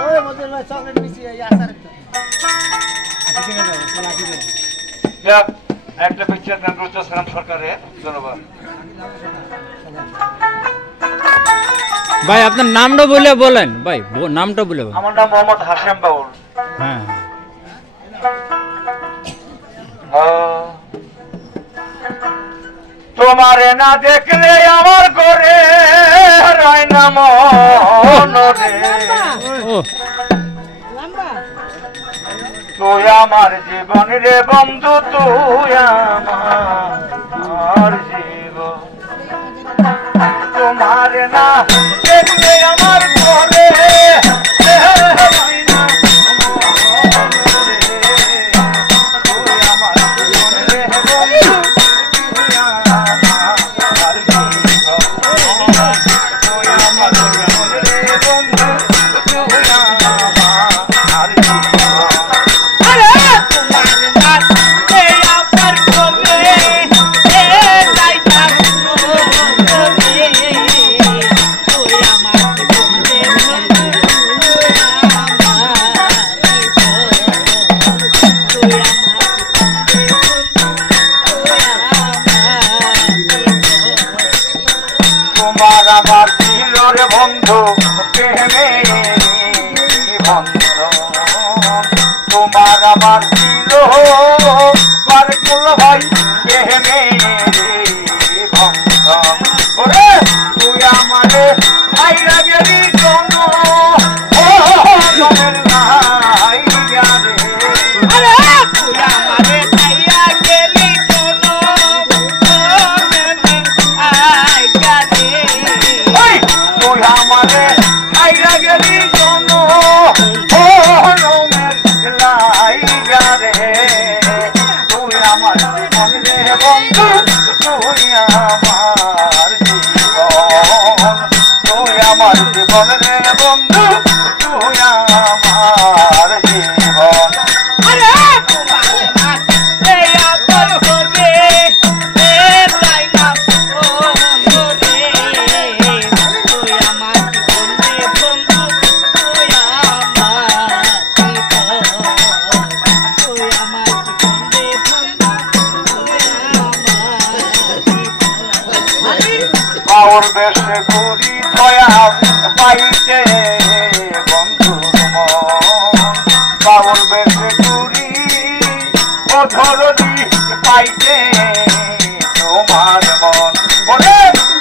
ওই মজুর ভাই চকলেট মিশিয়ে আসার যাক একটা পিকচার গান করতে সালাম সরকারের ধন্যবাদ ভাই আপনার নামটা বলে বলেন ভাই নামটা বলে বলেন আমার নাম মোহাম্মদ হাশেম বাউল হ্যাঁ তোমারে না দেখলে আমার ঘরে রয় না মনে তুই আমার জীবন রে বন্ধু তুই আমার জীবন তোমারে না দেখলে আমার ঘরে রয় না আমার ছিল রে বন্ধু প্রেমে বন্ধু তোমার আমার ছিল ভাই প্রেমে বন্ধু ওরে তুই আমারে আইরা গেলি কোন মনের নাই রে আরে তুই আমারে আইরা গেলি কোন তুই আমারে আইরা গেলি কোন লাইগা রে তুই আমার জীবন রে বন্ধু তুই আমার জীবন তুই আমার জীবন রে বন্ধু তুই আমার জীবন বাউর বেশে ঘুরি দয়া পাইতে বন্ধুর মন বাউর বেশে ঘুরি অধরদি পাইতে তোমার মন বলে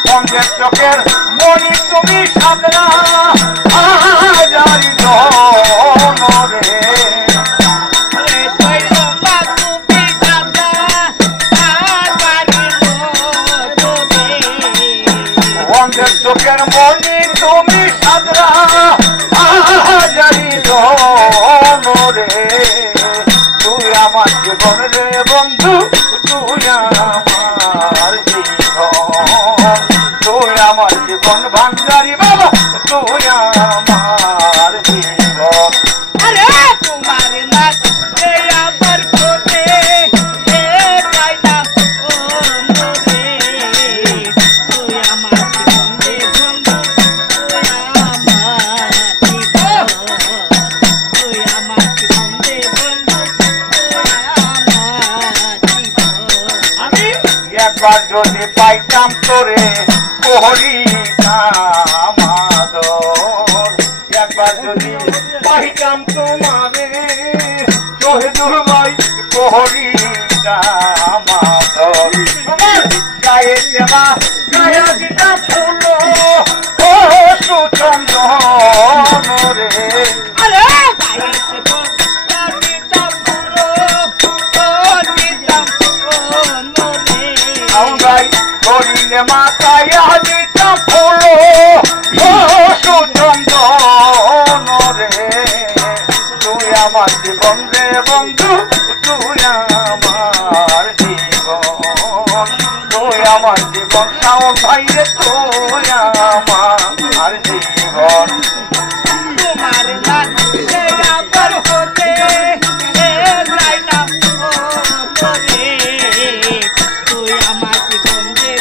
বন্ধের চোখের মনি তুমি সাদরা হাজারি রে বন্ধের চোখের মনি তুমি সাদরা হাজারি রে তুই আমার জীবন রে বন্ধু তুই আমার জীবন তুই আমার জীবন ভান্ডারি বাবা তুই আমার জীবন আরে তোমার না আমার কোটে রাইনা ও রে তুই আমার জীবন রে বন্ধু তুই আমার জীবন তুই আমার জীবন রে বন্ধু আমি একবার যদি পাইতাম তোরে করিতাম আদর একবার যদি পাইতাম তোমারে শহীদুর ভাই করিতাম আদর গায়ে দেবা গায়া দিতাম ফুল ও সুচন্দন রে আরে গায়ে দিতাম ফুল ও দিতাম গাই করিলে মাথায় দিতাম ফুল ও সুচন্দন রে তুই আমার জীবন রে বন্ধু তুই আমার জীবন তুই আমার জীবন শাওন ভাই রে তুই আমার জীবন তোমার লাগছে আবার হতে রাইনা ও রে তুই আমার জীবন রে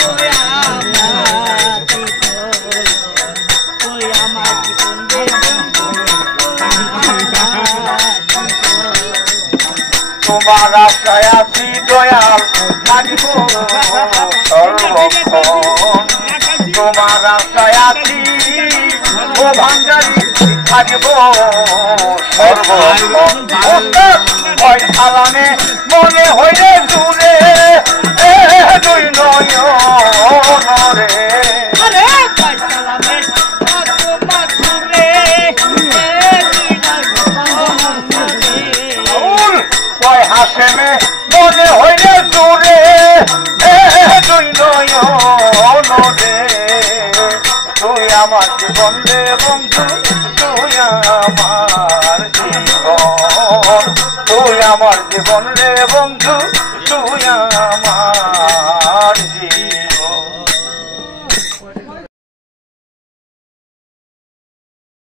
তুই আমার জীবন তুই আমার জীবন রে তোমার আশায় আছি দয়াল থাকিব সর্বক্ষণ তোমার আশায় আছি ও ভাঙ্গারি থাকিব সর্বক্ষণ ওই সালামে মনে হইলে দূরে দুই নয়নরে হাসেমে মনে হইলে দূরে তুই নয়নরে তুই আমার জীবন রে বন্ধু তুই আমার জীবন তুই আমার জীবন রে বন্ধু তুই আমার